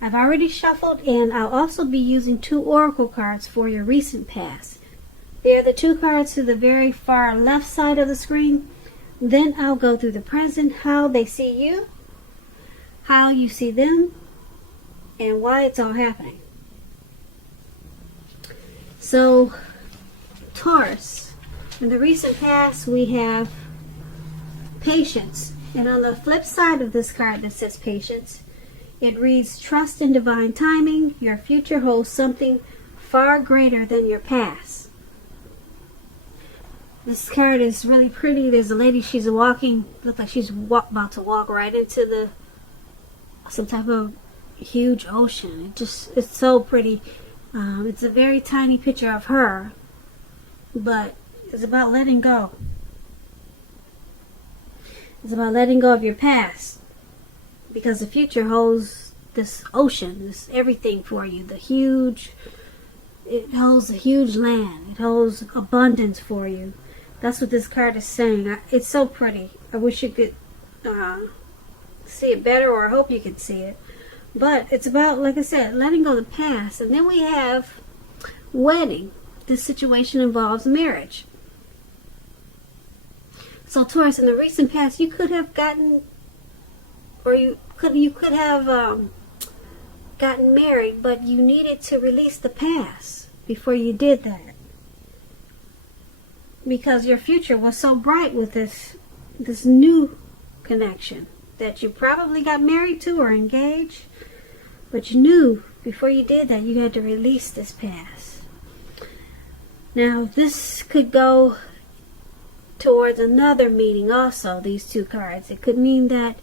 I've already shuffled, and I'll also be using 2 oracle cards for your recent past. They're the 2 cards to the very far left side of the screen. Then I'll go through the present, how they see you, how you see them, and why it's all happening. So, Taurus, in the recent past we have patience. And on the flip side of this card that says patience, it reads, trust in divine timing. Your future holds something far greater than your past. This card is really pretty. There's a lady, she's walking, looks like she's about to walk right into some type of huge ocean. It's so pretty. It's a very tiny picture of her, but it's about letting go. It's about letting go of your past. Because the future holds this ocean, this everything for you. It holds a huge land. It holds abundance for you. That's what this card is saying. It's so pretty. I wish you could see it better, or I hope you can see it. But it's about, like I said, letting go of the past. And then we have wedding. This situation involves marriage. So Taurus, in the recent past, you could have gotten, or you could have gotten married, but you needed to release the past before you did that, because your future was so bright with this new connection that you probably got married to or engaged, but you knew before you did that you had to release this past. Now this could go towards another meaning also, these 2 cards. It could mean that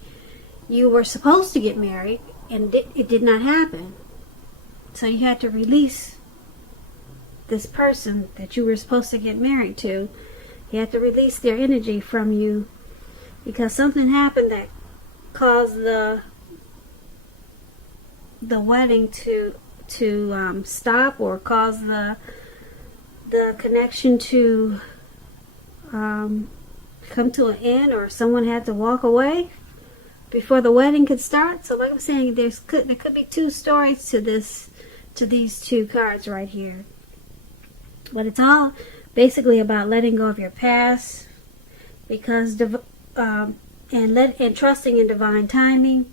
you were supposed to get married and it did not happen. So you had to release this person that you were supposed to get married to. You had to release their energy from you because something happened that caused the wedding to stop, or caused the connection to come to an end, or someone had to walk away before the wedding could start. So like I'm saying, there could be 2 stories to these 2 cards right here. But it's all basically about letting go of your past, because and trusting in divine timing,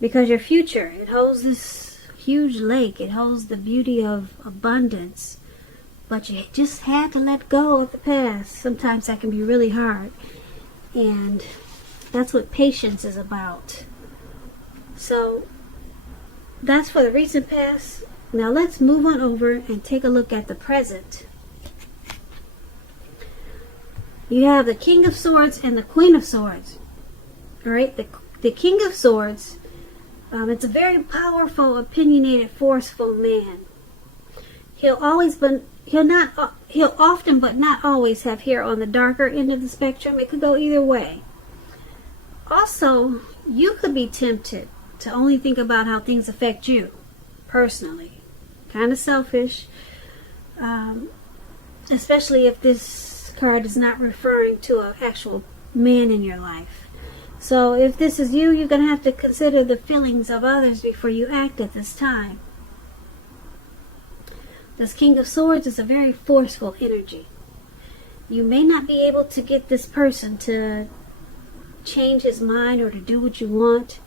because your future, it holds this huge lake. It holds the beauty of abundance. But you just had to let go of the past. Sometimes that can be really hard. And that's what patience is about. So that's for the recent past. Now let's move on over and take a look at the present. You have the King of Swords and the Queen of Swords. Alright, the King of Swords, it's a very powerful, opinionated, forceful man. He'll often but not always have hair on the darker end of the spectrum. It could go either way. Also, you could be tempted to only think about how things affect you personally. Kind of selfish, especially if this card is not referring to an actual man in your life. So if this is you, you're going to have to consider the feelings of others before you act at this time. This King of Swords is a very forceful energy. You may not be able to get this person to change his mind or to do what you want.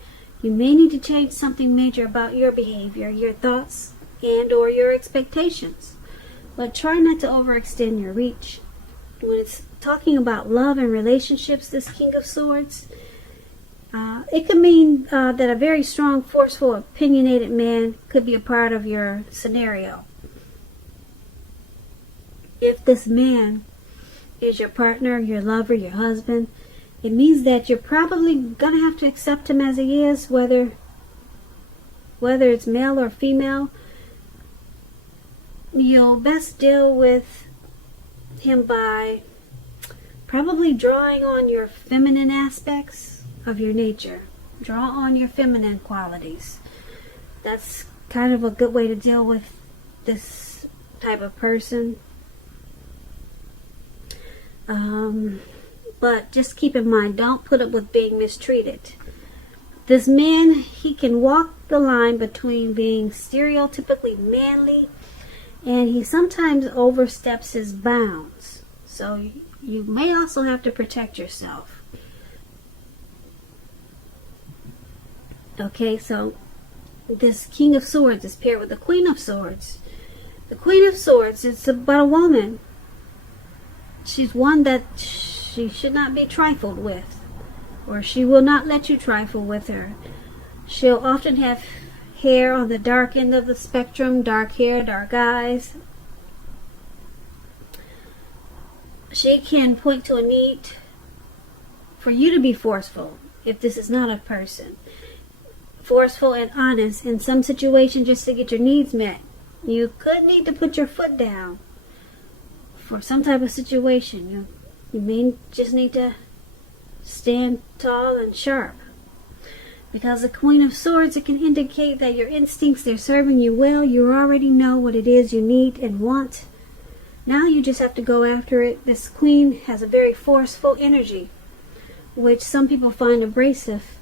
You may need to change something major about your behavior, your thoughts, and or your expectations. But try not to overextend your reach. When it's talking about love and relationships, this King of Swords, it could mean that a very strong, forceful, opinionated man could be a part of your scenario. If this man is your partner, your lover, your husband, it means that you're probably going to have to accept him as he is, whether it's male or female. You'll best deal with him by probably drawing on your feminine aspects of your nature. Draw on your feminine qualities. That's kind of a good way to deal with this type of person. But just keep in mind, don't put up with being mistreated. This man, he can walk the line between being stereotypically manly, and he sometimes oversteps his bounds. So you may also have to protect yourself. Okay, so this King of Swords is paired with the Queen of Swords. The Queen of Swords is about a woman. She's one that she should not be trifled with, or she will not let you trifle with her. She'll often have hair on the dark end of the spectrum, dark hair, dark eyes. She can point to a need for you to be forceful, if this is not a person. Forceful and honest in some situation just to get your needs met. You could need to put your foot down for some type of situation. You may just need to stand tall and sharp. Because the Queen of Swords, it can indicate that your instincts, they're serving you well. You already know what it is you need and want. Now you just have to go after it. This Queen has a very forceful energy, which some people find abrasive.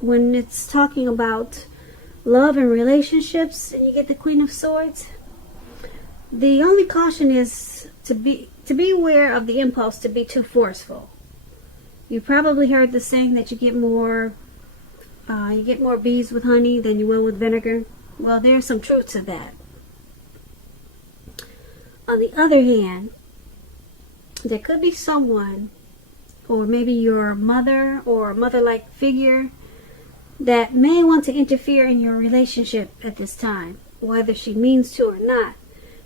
When it's talking about love and relationships and you get the Queen of Swords, the only caution is to be aware of the impulse to be too forceful. You probably heard the saying that you get more bees with honey than you will with vinegar. Well, there's some truth to that. On the other hand, there could be someone, or maybe your mother or a mother-like figure, that may want to interfere in your relationship at this time, whether she means to or not.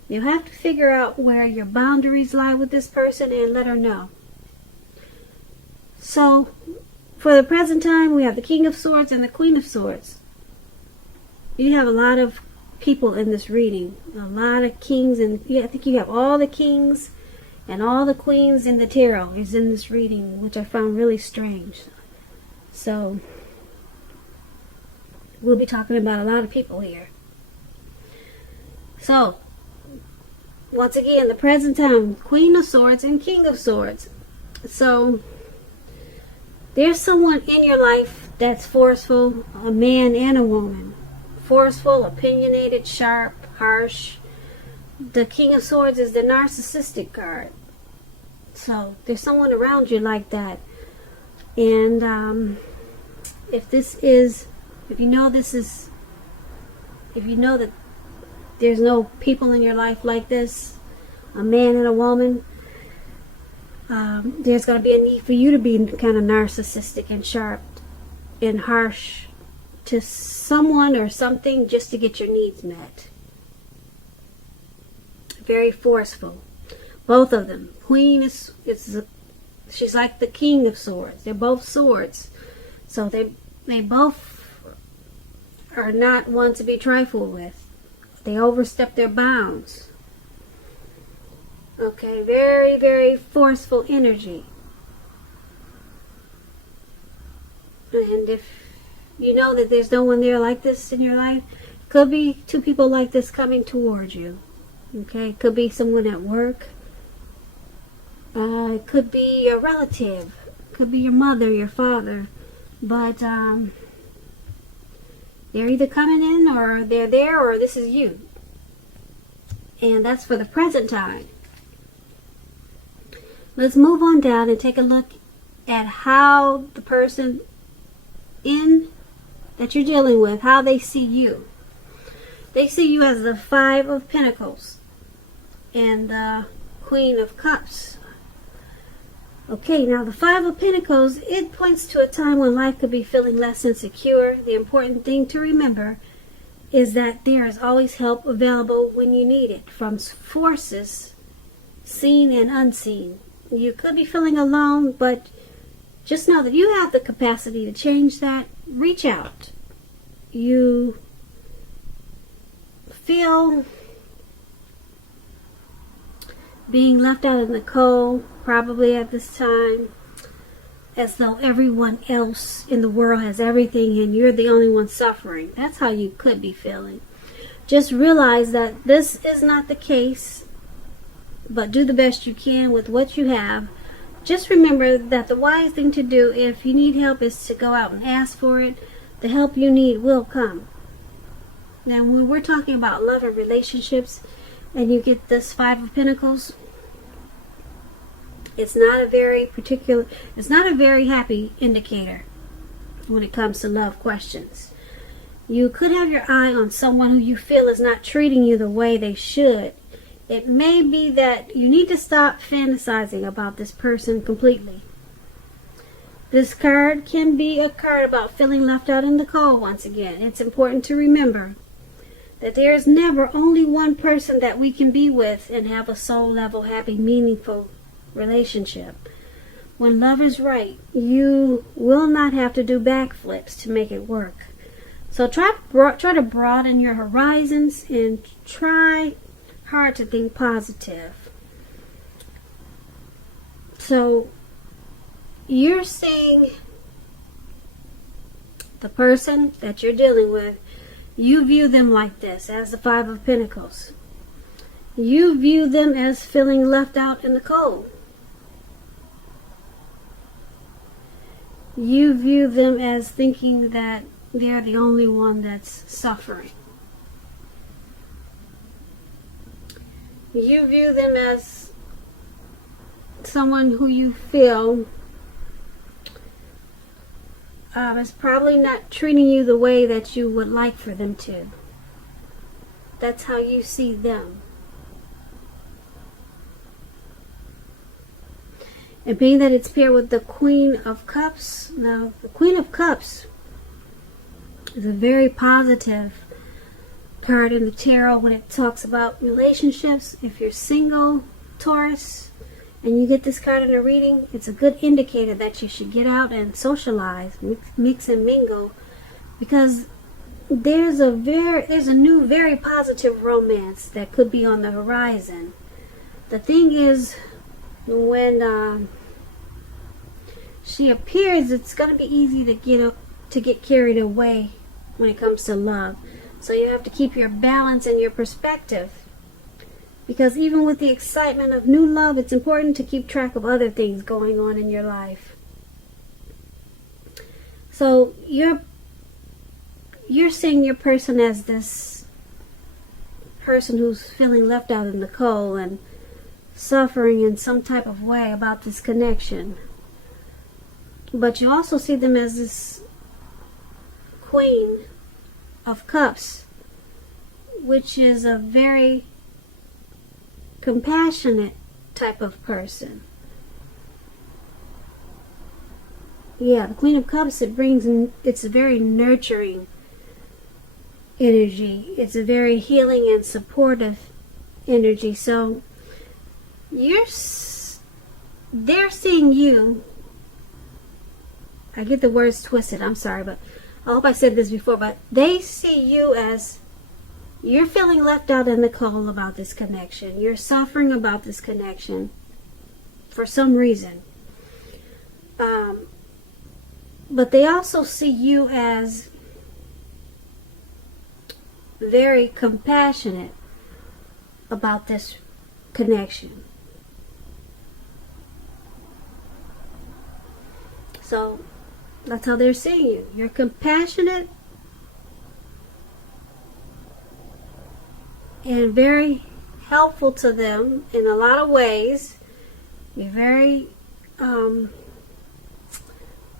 You have to figure out where your boundaries lie with this person and let her know. So, for the present time, we have the King of Swords and the Queen of Swords. You have a lot of people in this reading. A lot of kings, and I think you have all the kings and all the queens in the tarot is in this reading, which I found really strange. So, we'll be talking about a lot of people here. So, once again, the present time, Queen of Swords and King of Swords. So, there's someone in your life that's forceful, a man and a woman. Forceful, opinionated, sharp, harsh. The King of Swords is the narcissistic card. So, there's someone around you like that. And if you know that there's no people in your life like this, a man and a woman, there's going to be a need for you to be kind of narcissistic and sharp and harsh to someone or something just to get your needs met. Very forceful. Both of them. Queen she's like the King of Swords. They're both swords. So they both are not one to be trifled with. They overstep their bounds. Okay, very, very forceful energy. And if you know that there's no one there like this in your life, could be two people like this coming towards you. Okay, could be someone at work. It could be a relative. Could be your mother, your father. But they're either coming in, or they're there, or this is you. And that's for the present time. Let's move on down and take a look at how the person that you're dealing with, how they see you. They see you as the Five of Pentacles and the Queen of Cups. Okay, now the Five of Pentacles, it points to a time when life could be feeling less insecure. The important thing to remember is that there is always help available when you need it, from forces seen and unseen. You could be feeling alone, but just know that you have the capacity to change that. Reach out. You feel being left out in the cold, probably at this time, as though everyone else in the world has everything and you're the only one suffering. That's how you could be feeling. Just realize that this is not the case, but do the best you can with what you have. Just remember that the wise thing to do if you need help is to go out and ask for it. The help you need will come. Now, when we're talking about love and relationships, and you get this Five of Pentacles, it's not a very happy indicator when it comes to love questions. You could have your eye on someone who you feel is not treating you the way they should. It may be that you need to stop fantasizing about this person completely. This card can be a card about feeling left out in the cold once again. It's important to remember that there is never only one person that we can be with and have a soul level, happy, meaningful relationship. When love is right, you will not have to do backflips to make it work. So try to broaden your horizons and try hard to think positive. So you're seeing the person that you're dealing with, you view them like this, as the Five of Pentacles. You view them as feeling left out in the cold. You view them as thinking that they're the only one that's suffering. You view them as someone who you feel is probably not treating you the way that you would like for them to. That's how you see them. And being that it's paired with the Queen of Cups, now the Queen of Cups is a very positive card in the tarot when it talks about relationships. If you're single, Taurus, and you get this card in a reading, it's a good indicator that you should get out and socialize, mix and mingle, because there's a new, very positive romance that could be on the horizon. The thing is, when she appears, it's going to be easy to get carried away when it comes to love. So you have to keep your balance and your perspective. Because even with the excitement of new love, it's important to keep track of other things going on in your life. So you're seeing your person as this person who's feeling left out in the cold and suffering in some type of way about this connection. But you also see them as this Queen of Cups, which is a very compassionate type of person. Yeah, the Queen of Cups, it's a very nurturing energy. It's a very healing and supportive energy. So they're seeing you. I get the words twisted, I'm sorry, but I hope I said this before, but they see you as you're feeling left out in the cold about this connection. You're suffering about this connection for some reason. But they also see you as very compassionate about this connection. So that's how they're seeing you. You're compassionate and very helpful to them in a lot of ways. You're very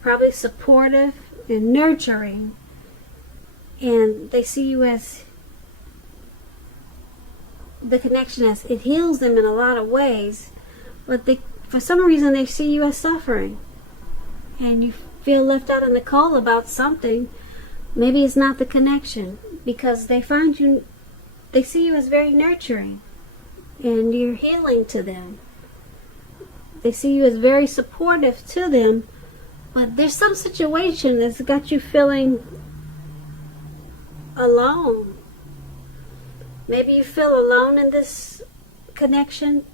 probably supportive and nurturing, and they see you as the connection, as it heals them in a lot of ways, but for some reason they see you as suffering, and you feel left out in the cold about something. Maybe it's not the connection, because they see you as very nurturing and you're healing to them. They see you as very supportive to them, but there's some situation that's got you feeling alone. Maybe you feel alone in this connection,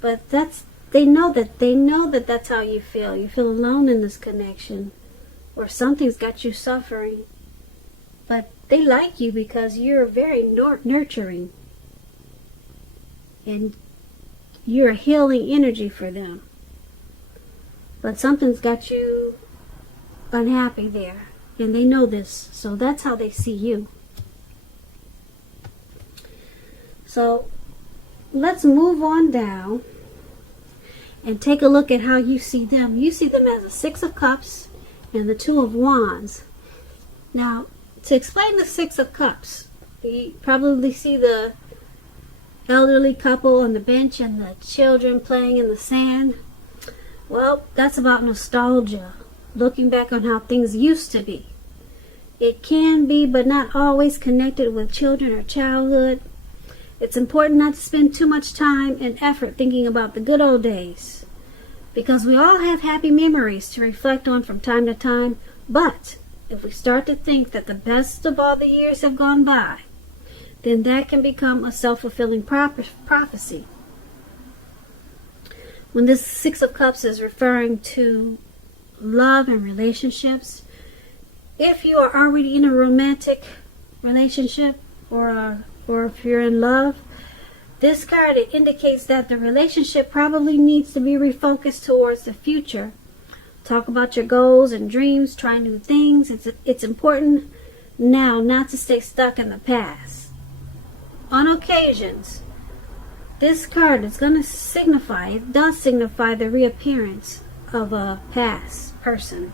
but they know that that's how you feel. You feel alone in this connection, or something's got you suffering. But they like you because you're very nurturing, and you're a healing energy for them. But something's got you unhappy there. And they know this. So that's how they see you. So let's move on down and take a look at how you see them. You see them as a Six of Cups and the Two of Wands. Now, to explain the Six of Cups, you probably see the elderly couple on the bench and the children playing in the sand. Well, that's about nostalgia, looking back on how things used to be. It can be, but not always, connected with children or childhood. It's important not to spend too much time and effort thinking about the good old days, because we all have happy memories to reflect on from time to time. But if we start to think that the best of all the years have gone by, then that can become a self-fulfilling prophecy. When this Six of Cups is referring to love and relationships, if you are already in a romantic relationship or if you're in love, this card, it indicates that the relationship probably needs to be refocused towards the future. Talk about your goals and dreams, try new things. It's important now not to stay stuck in the past. On occasions, this card is going to signify, it does signify the reappearance of a past person,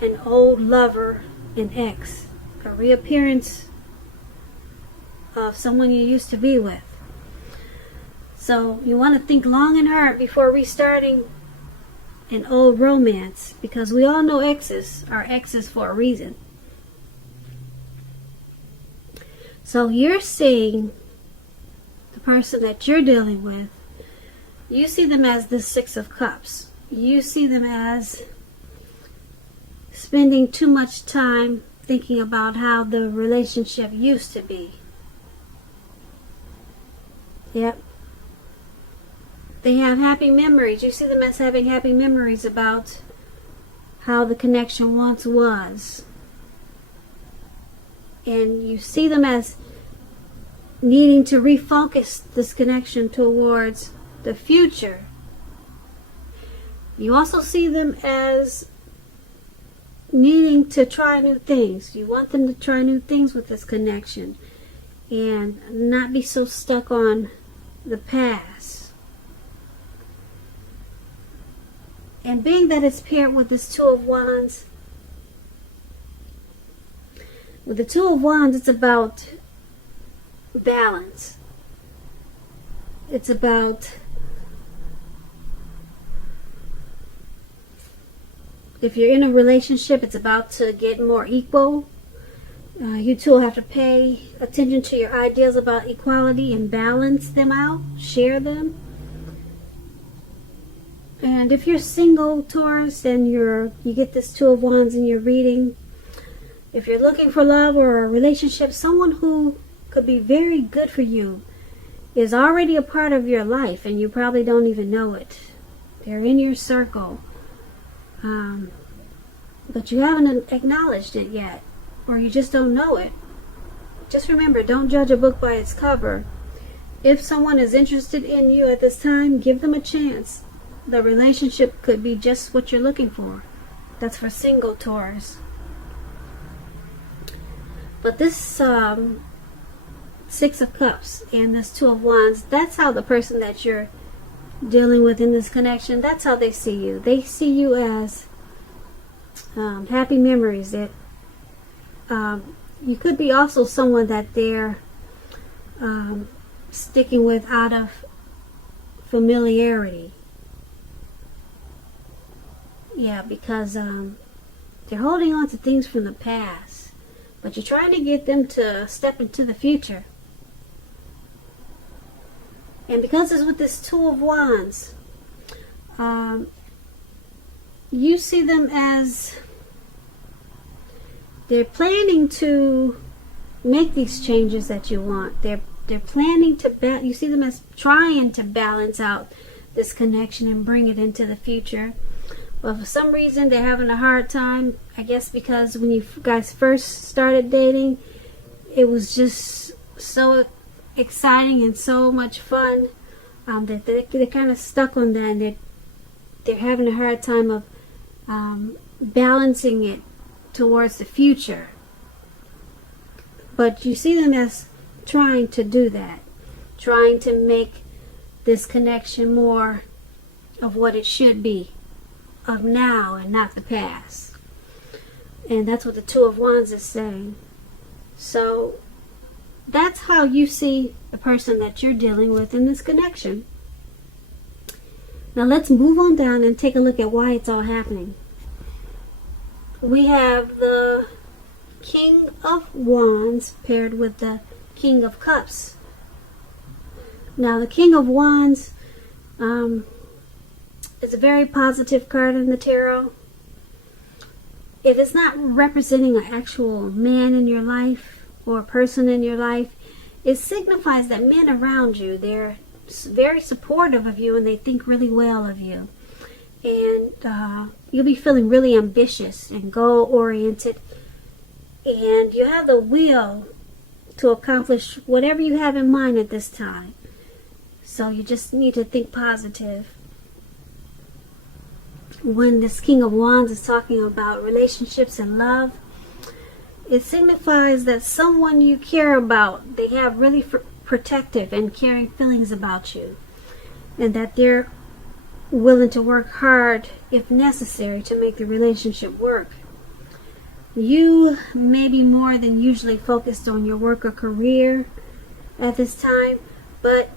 an old lover, an ex, a reappearance of someone you used to be with. So you want to think long and hard before restarting an old romance, because we all know exes are exes for a reason. So you're seeing the person that you're dealing with, you see them as the Six of Cups. You see them as spending too much time thinking about how the relationship used to be. Yep. They have happy memories. You see them as having happy memories about how the connection once was. And you see them as needing to refocus this connection towards the future. You also see them as needing to try new things. You want them to try new things with this connection and not be so stuck on the past. And being that it's paired with this Two of Wands, with the Two of Wands, it's about balance. It's about, if you're in a relationship, it's about to get more equal. You two will have to pay attention to your ideas about equality and balance them out, share them. And if you're single, Taurus, and you get this Two of Wands in your reading, if you're looking for love or a relationship, someone who could be very good for you is already a part of your life, and you probably don't even know it. They're in your circle, but you haven't acknowledged it yet, or you just don't know it. Just remember, don't judge a book by its cover. If someone is interested in you at this time, give them a chance. The relationship could be just what you're looking for. That's for single Taurus. But this Six of Cups and this Two of Wands, that's how the person that you're dealing with in this connection, that's how they see you. They see you as happy memories. That you could be also someone that they're sticking with out of familiarity. Yeah, because they're holding on to things from the past, but you're trying to get them to step into the future. And because it's with this Two of Wands, you see them as they're planning to make these changes that you want. They're planning to you see them as trying to balance out this connection and bring it into the future. But for some reason, they're having a hard time. I guess because when you guys first started dating, it was just so exciting and so much fun that they're kind of stuck on that, and they're having a hard time of balancing it towards the future. But you see them as trying to do that, trying to make this connection more of what it should be, of now and not the past. And that's what the Two of Wands is saying. So that's how you see the person that you're dealing with in this connection. Now let's move on down and take a look at why it's all happening. We have the King of Wands paired with the King of Cups. Now the King of Wands is a very positive card in the tarot. If it's not representing an actual man in your life or a person in your life, it signifies that men around you, they're very supportive of you and they think really well of you. And you'll be feeling really ambitious and goal-oriented. And you have the will to accomplish whatever you have in mind at this time. So you just need to think positive. When this King of Wands is talking about relationships and love, it signifies that someone you care about, they have really protective and caring feelings about you, and that they're willing to work hard if necessary to make the relationship work. You may be more than usually focused on your work or career at this time, but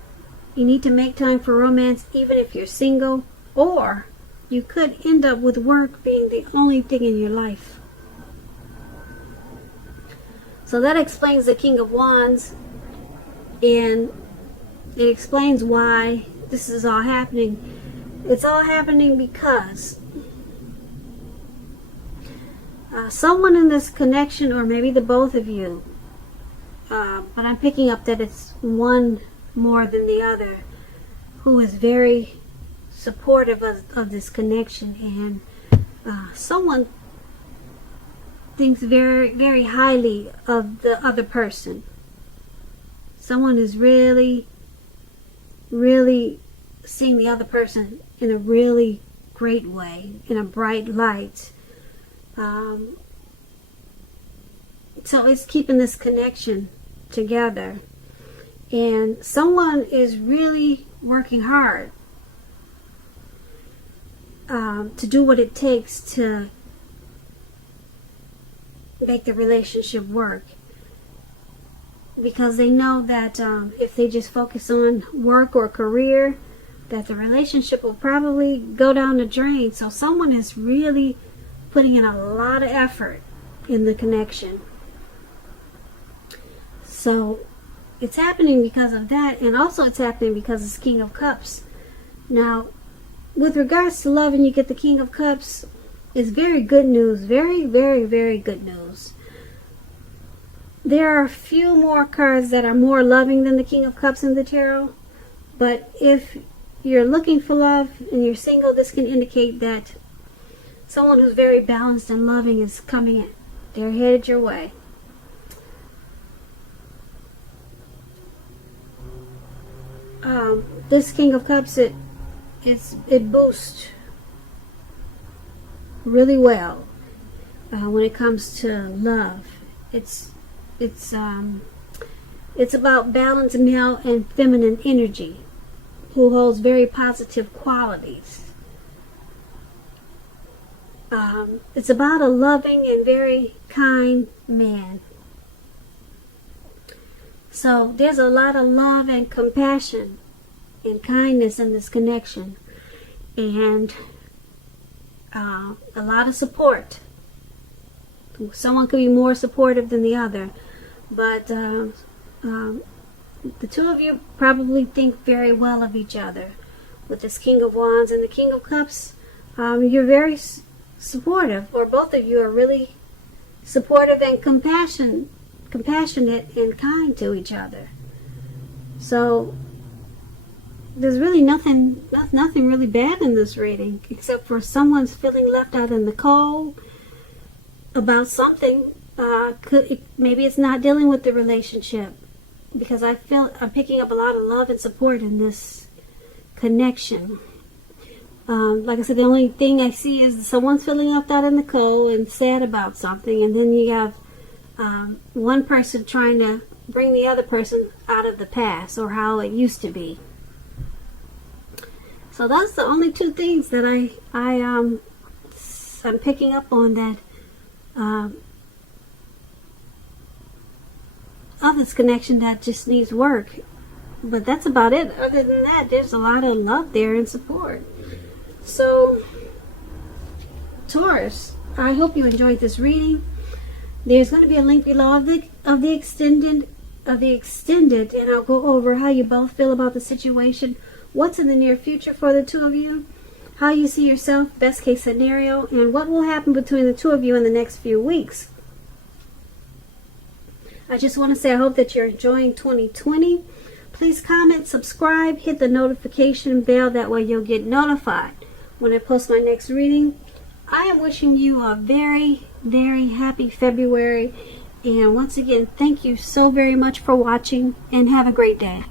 you need to make time for romance even if you're single, or you could end up with work being the only thing in your life. So that explains the King of Wands, and it explains why this is all happening. It's all happening because someone in this connection, or maybe the both of you, but I'm picking up that it's one more than the other, who is very supportive of this connection, and someone thinks very, very highly of the other person. Someone is really, really seeing the other person in a really great way, in a bright light. So it's keeping this connection together. And someone is really working hard to do what it takes to make the relationship work, because they know that if they just focus on work or career, that the relationship will probably go down the drain. So someone is really putting in a lot of effort in the connection. So it's happening because of that, and also it's happening because it's King of Cups. Now, with regards to love, and you get the King of Cups, it's very good news. Very, very, very good news. There are a few more cards that are more loving than the King of Cups in the tarot. But if you're looking for love and you're single, this can indicate that someone who's very balanced and loving is coming in. They're headed your way. This King of Cups, it boosts really well when it comes to love. It's about balanced male and feminine energy, who holds very positive qualities. It's about a loving and very kind man. So there's a lot of love and compassion and kindness in this connection, and a lot of support. Someone could be more supportive than the other, but the two of you probably think very well of each other. With this King of Wands and the King of Cups, you're very supportive, or both of you are really supportive and compassionate and kind to each other. So there's really nothing really bad in this reading, except for someone's feeling left out in the cold about something. Maybe it's not dealing with the relationship, because I'm picking up a lot of love and support in this connection. Like I said, the only thing I see is someone's feeling left out in the cold and sad about something, and then you have one person trying to bring the other person out of the past or how it used to be. So that's the only two things that I'm picking up on, that of this connection that just needs work. But that's about it. Other than that, there's a lot of love there and support. So, Taurus, I hope you enjoyed this reading. There's going to be a link below of the extended, and I'll go over how you both feel about the situation, what's in the near future for the two of you, how you see yourself, best case scenario, and what will happen between the two of you in the next few weeks. I just want to say I hope that you're enjoying 2020. Please comment, subscribe, hit the notification bell. That way you'll get notified when I post my next reading. I am wishing you a very, very happy February. And once again, thank you so very much for watching, and have a great day.